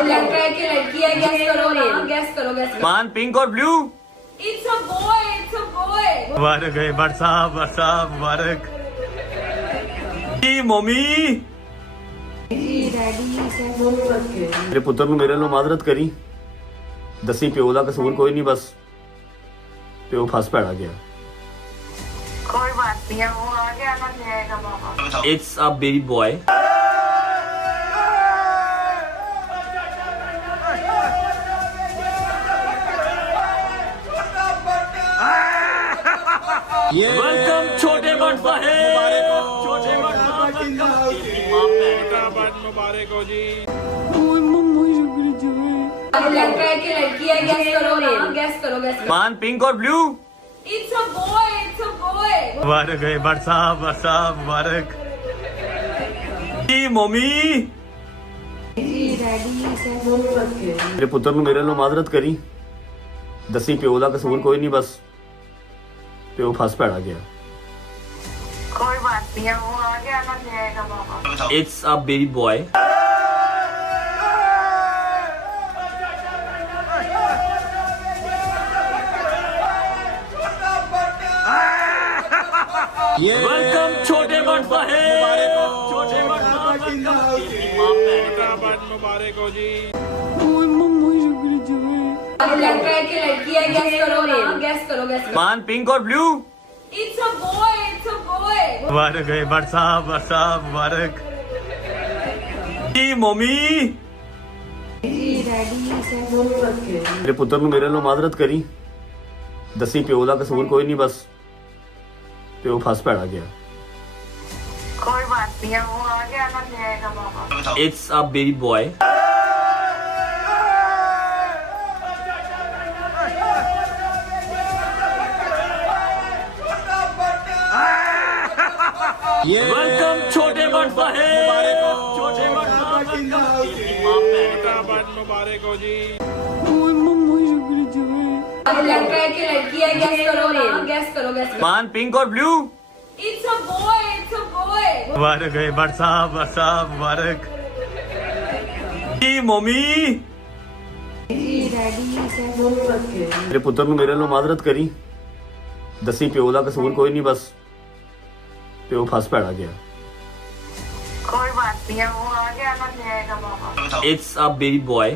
लड़का है कि लड़की है? गैस करो ना, गैस करो, गैस करो। मान पिंक और blue. It's a boy, it's a boy. मुबारक है भट्ट साहब मुबारक जी मम्मी मेरे पुत्र ਨੂੰ ਮੇਰੇ ਨਾਲ ਮਾਜ਼ਰਤ ਕਰੀ ਦੱਸੀ ਪਿਓ ਦਾ ਕਸੂਰ ਕੋਈ ਨਹੀਂ ਬਸ ਪਿਓ ਫਸ ਪੈਣਾ ਗਿਆ कोई बात नहीं है, वो आ गया ना ले आएगा पापा। It's a baby boy welcome छोटे भट्ट साहब छोटे भट्ट मुबारक हो जी। लड़का है कि लड़की है? गैस करो ना, गैस करो, गैस करो। मान पिंक और blue It's a boy, it's a boy. मुबारक है भट्ट साहब मुबारक जी मम्मी ਮੇਰੇ ਪੁੱਤਰ ਨੂੰ ਮੇਰੇ ਨਾਲ ਮਾਜ਼ਰਤ ਕਰੀ ਦੱਸੀ ਪਿਓ ਦਾ ਕਸੂਰ ਕੋਈ ਨਹੀਂ ਬਸ ਪਿਓ ਫਸ ਪੈਣਾ ਗਿਆ कोई बात नहीं है, वो आ गया ना ले आएगा पापा। It's a baby boy welcome छोटे भट्ट साहब छोटे भट्ट मुबारक हो जी। लड़का है कि लड़की है? गैस करो ना, गैस करो, गैस करो। मान पिंक और blue It's a boy, it's a boy. मुबारक है भट्ट साहब मुबारक जी मम्मी ਮੇਰੇ ਪੁੱਤਰ ਨੂੰ ਮੇਰੇ ਨਾਲ ਮਾਜ਼ਰਤ ਕਰੀ ਦੱਸੀ ਪਿਓ ਦਾ ਕਸੂਰ ਕੋਈ ਨਹੀਂ ਬਸ ਪਿਓ ਫਸ ਪੈਣਾ ਗਿਆ कोई बात नहीं है, वो आ गया ना ले आएगा पापा। It's a baby boy welcome छोटे भट्ट साहब छोटे भट्ट मुबारक हो जी। लड़का है कि लड़की है? गैस करो ना, गैस करो, गैस करो। मान पिंक और blue It's a boy, it's a boy. मुबारक है भट्ट साहब मुबारक जी मम्मी ਮੇਰੇ ਪੁੱਤਰ ਨੂੰ ਮੇਰੇ ਨਾਲ ਮਾਜ਼ਰਤ ਕਰੀ ਦੱਸੀ ਪਿਓ ਦਾ ਕਸੂਰ ਕੋਈ ਨਹੀਂ ਬਸ ਪਿਓ ਫਸ ਪੈਣਾ ਗਿਆ कोई बात नहीं है, वो आ गया ना ले आएगा पापा। It's a baby boy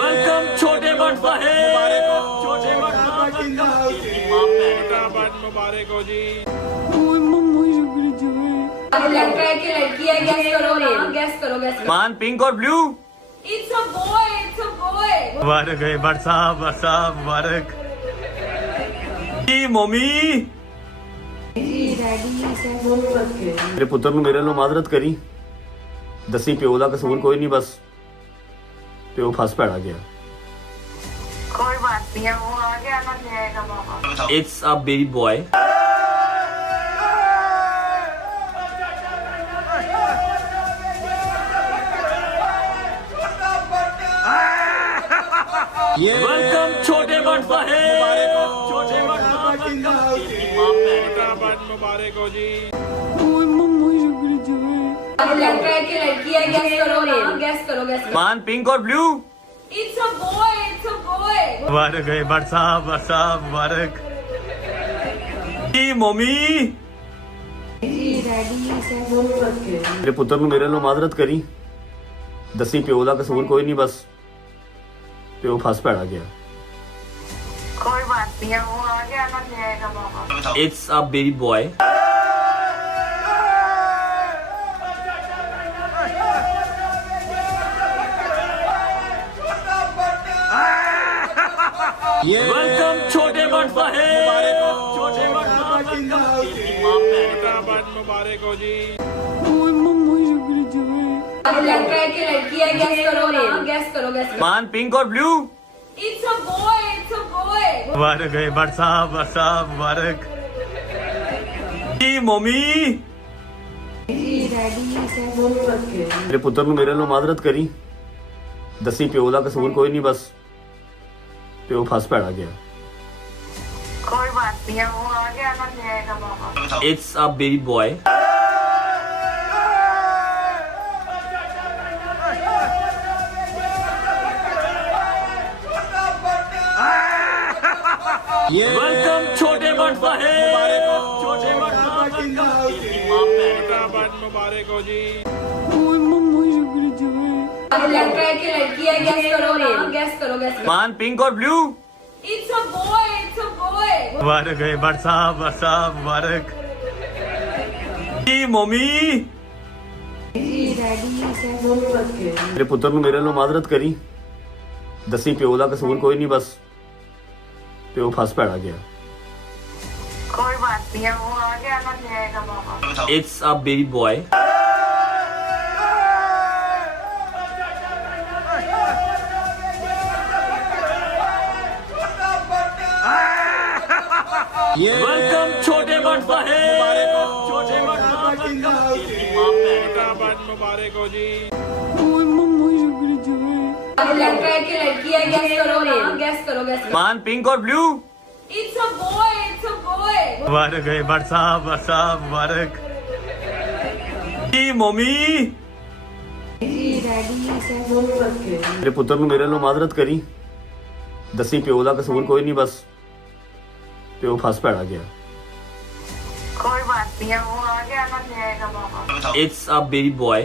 welcome छोटे भट्ट साहब छोटे भट्ट मुबारक हो जी। लड़का है कि लड़की है? गैस करो ना, गैस करो, गैस करो। मान पिंक और blue It's a boy, it's a boy. मुबारक है भट्ट साहब मुबारक जी मम्मी ਮੇਰੇ ਪੁੱਤਰ ਨੂੰ ਮੇਰੇ ਨਾਲ ਮਾਜ਼ਰਤ ਕਰੀ ਦੱਸੀ ਪਿਓ ਦਾ ਕਸੂਰ ਕੋਈ ਨਹੀਂ ਬਸ ਪਿਓ ਫਸ ਪੈਣਾ ਗਿਆ कोई बात नहीं है, वो आ गया ना ले आएगा पापा। It's a baby boy welcome छोटे भट्ट साहब छोटे भट्ट मुबारक हो जी। लड़का है कि लड़की है? गैस करो ना, गैस करो, गैस करो। मान पिंक और blue It's a boy, it's a boy. मुबारक है भट्ट साहब मुबारक जी मम्मी ਮੇਰੇ ਪੁੱਤਰ ਨੂੰ ਮੇਰੇ ਨਾਲ ਮਾਜ਼ਰਤ ਕਰੀ ਦੱਸੀ ਪਿਓ ਦਾ ਕਸੂਰ ਕੋਈ ਨਹੀਂ ਬਸ ਪਿਓ ਫਸ ਪੈਣਾ ਗਿਆ कोई बात नहीं है, वो आ गया ना ले आएगा पापा। It's a baby boy welcome छोटे भट्ट साहब छोटे भट्ट मुबारक हो जी। लड़का है कि लड़की है? गैस करो ना, गैस करो, गैस करो। मान पिंक और blue It's a boy, it's a boy. मुबारक है भट्ट साहब मुबारक जी मम्मी ਮੇਰੇ ਪੁੱਤਰ ਨੂੰ ਮੇਰੇ ਨਾਲ ਮਾਜ਼ਰਤ ਕਰੀ ਦੱਸੀ ਪਿਓ ਦਾ ਕਸੂਰ ਕੋਈ ਨਹੀਂ ਬਸ ਪਿਓ ਫਸ ਪੈਣਾ ਗਿਆ कोई बात नहीं है, वो आ गया ना, ले आएगा पापा। It's a baby boy. Welcome छोटे बट साहेब, छोटे बट मुबारक हो जी। लड़का है कि लड़की है? गैस करो ना, गैस करो, गैस करो। मान पिंक और blue. It's a boy, it's a boy. मुबारक है बट साहब मुबारक जी मम्मी। मेरे पुत्र ਨੂੰ ਮੇਰੇ ਨਾਲ ਮਾਜ਼ਰਤ ਕਰੀ, ਦੱਸੀ ਪਿਓ ਦਾ ਕਸੂਰ ਕੋਈ ਨਹੀਂ, ਬਸ ਪਿਓ ਫਸ ਪੈਣਾ ਗਿਆ। कोई बात नहीं है, वो आ गया ना, ले आएगा पापा। It's a baby boy. Welcome छोटे बट साहेब, छोटे बट मुबारक हो जी। लड़का है कि लड़की है? गैस करो ना, गैस करो, गैस करो। मान पिंक और blue. It's a boy, it's a boy. मुबारक है बट साहब मुबारक जी मम्मी। ਮੇਰੇ ਪੁੱਤਰ ਨੂੰ ਮੇਰੇ ਨਾਲ ਮਾਜ਼ਰਤ ਕਰੀ, ਦੱਸੀ ਪਿਓ ਦਾ ਕਸੂਰ ਕੋਈ ਨਹੀਂ, ਬਸ ਪਿਓ ਫਸ ਪੈਣਾ ਗਿਆ। कोई बात नहीं है, वो आ गया ना, ले आएगा पापा। It's a baby boy.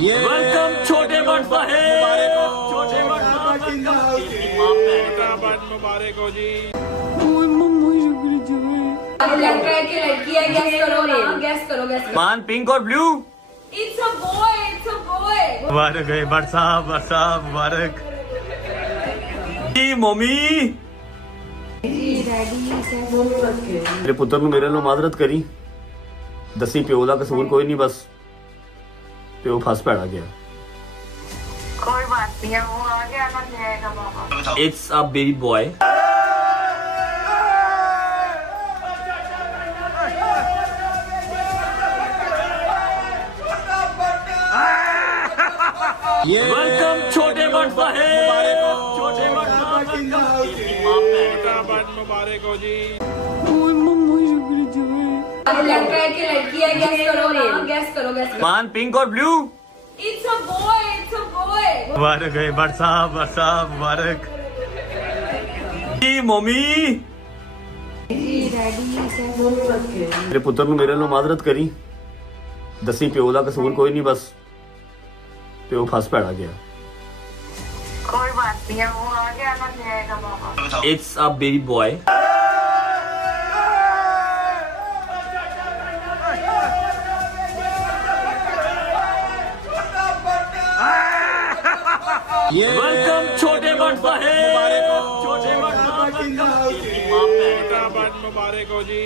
Welcome छोटे बट साहेब, छोटे बट मुबारक हो जी। लड़का है कि लड़की है? गैस करो ना, गैस करो, गैस करो। मान पिंक और blue. It's a boy, it's a boy. मुबारक है बट साहब मुबारक जी मम्मी। ਮੇਰੇ ਪੁੱਤਰ ਨੂੰ ਮੇਰੇ ਨਾਲ ਮਾਜ਼ਰਤ ਕਰੀ, ਦੱਸੀ ਪਿਓ ਦਾ ਕਸੂਰ ਕੋਈ ਨਹੀਂ, ਬਸ ਪਿਓ ਫਸ ਪੈਣਾ ਗਿਆ। कोई बात नहीं है, वो आ गया ना, ले आएगा पापा। It's a baby boy. Welcome छोटे बट साहेब, छोटे बट मुबारक हो जी। लड़का है कि लड़की है? गैस करो ना, गैस करो, गैस करो। मान पिंक और blue. It's a boy, it's a boy. मुबारक है बट साहब मुबारक जी मम्मी। ਮੇਰੇ ਪੁੱਤਰ ਨੂੰ ਮੇਰੇ ਨਾਲ ਮਾਜ਼ਰਤ ਕਰੀ, ਦੱਸੀ ਪਿਓ ਦਾ ਕਸੂਰ ਕੋਈ ਨਹੀਂ, ਬਸ ਪਿਓ ਫਸ ਪੈਣਾ ਗਿਆ। कोई बात नहीं है, वो आ गया ना, ले आएगा पापा। It's a baby boy. Welcome छोटे बट साहेब, छोटे बट मुबारक हो जी।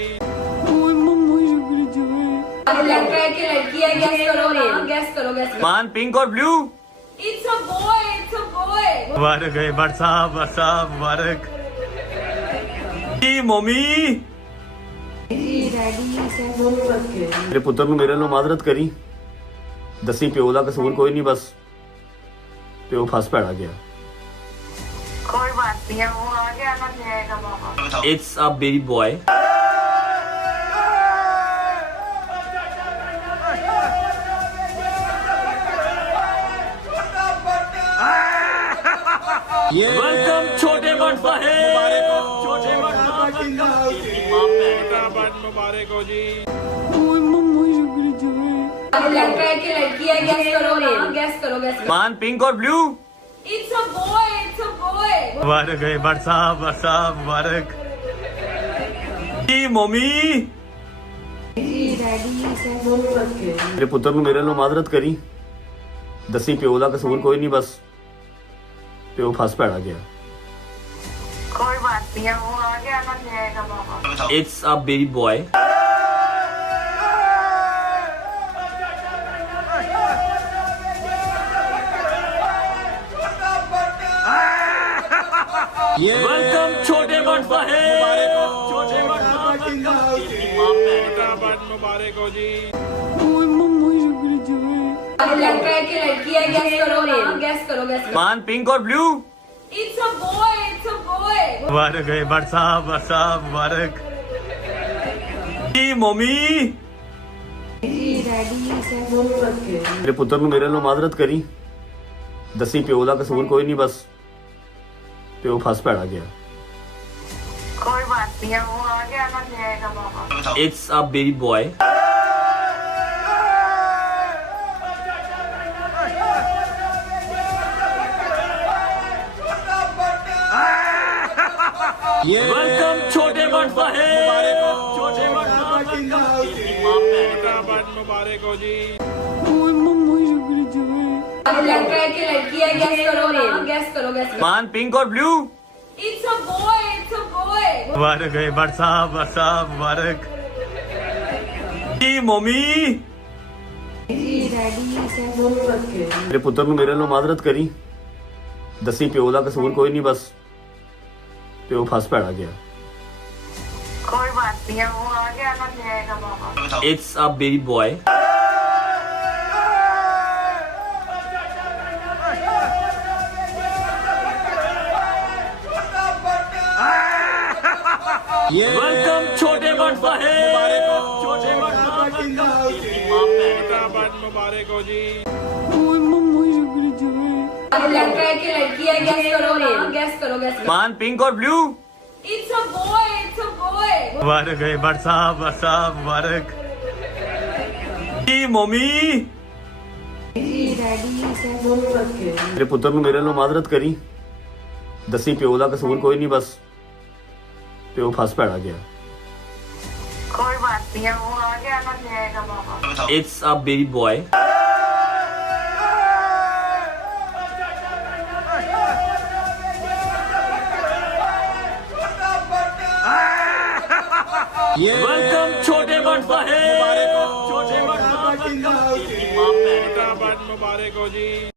लड़का है कि लड़की है? गैस करो ना, गैस करो, गैस करो। मान पिंक और blue. It's a boy, it's a boy. मुबारक है बट साहब मुबारक जी मम्मी। ਮੇਰੇ ਪੁੱਤਰ ਨੂੰ ਮੇਰੇ ਨਾਲ ਮਾਜ਼ਰਤ ਕਰੀ, ਦੱਸੀ ਪਿਓ ਦਾ ਕਸੂਰ ਕੋਈ ਨਹੀਂ, ਬਸ ਪਿਓ ਫਸ ਪੈਣਾ ਗਿਆ। कोई बात नहीं है, वो आ गया ना, ले आएगा पापा। It's a baby boy. Welcome छोटे बट साहेब, छोटे बट मुबारक हो जी। लड़का है कि लड़की है? गैस करो ना, गैस करो, गैस करो। मान पिंक और blue. It's a boy, it's a boy. मुबारक है बट साहब मुबारक जी मम्मी। ਮੇਰੇ ਪੁੱਤਰ ਨੂੰ ਮੇਰੇ ਨਾਲ ਮਾਜ਼ਰਤ ਕਰੀ, ਦੱਸੀ ਪਿਓ ਦਾ ਕਸੂਰ ਕੋਈ ਨਹੀਂ, ਬਸ ਪਿਓ ਫਸ ਪੈਣਾ ਗਿਆ। कोई बात नहीं है, वो आ गया ना, ले आएगा पापा। It's a baby boy. Welcome छोटे बट साहेब, छोटे बट मुबारक हो जी। लड़का है कि लड़की है? गैस करो नाम, गैस करो, गैस करो। मान पिंक और blue. It's a boy, it's a boy. मुबारक है बरसा मुबारक जी मम्मी मेरे पुੱਤਰ ਨੂੰ ਮੇਰੇ ਨਾਲ ਮਾਜ਼ਰਤ ਕਰੀ ਦੱਸੀ ਪਿਓ ਦਾ ਕਸੂਰ ਕੋਈ ਨਹੀਂ ਬਸ ਪਿਓ ਫਸ ਪੈਣਾ ਗਿਆ कोई बात नहीं है वो आगे आना जाएगा बाबा it's a baby boy welcome छोटे बट साहेब छोटे बट मुबारक हो जी लड़का है कि लड़की है? गैस करो नाम, गैस करो, गैस करो। मान पिंक और blue It's a boy, it's a boy. मुबारक है बरसा मुबारक जी मम्मी ਮੇਰੇ ਪੁੱਤਰ ਨੂੰ ਮੇਰੇ ਨਾਲ ਮਾਜ਼ਰਤ ਕਰੀ ਦੱਸੀ ਪਿਓ ਦਾ ਕਸੂਰ ਕੋਈ ਨਹੀਂ ਬਸ ਪਿਓ ਫਸ ਪੈਣਾ ਗਿਆ कोई बात नहीं है वो आगे आना जाएगा बाबा it's a baby boy welcome छोटे बट साहेब छोटे बट मुबारक हो जी लड़का है कि लड़की है? गैस करो नाम, गैस करो, गैस करो। मान पिंक और blue It's a boy, it's a boy. मुबारक है बरसा मुबारक जी मम्मी ਮੇਰੇ ਪੁੱਤਰ ਨੂੰ ਮੇਰੇ ਨਾਲ ਮਾਜ਼ਰਤ ਕਰੀ ਦੱਸੀ ਪਿਓ ਦਾ ਕਸੂਰ ਕੋਈ ਨਹੀਂ ਬਸ ਪਿਓ ਫਸ ਪੈਣਾ ਗਿਆ कोई बात नहीं है वो आगे आना जाएगा बाबा it's a baby boy welcome छोटे बट साहेब छोटे बट मुबारक हो जी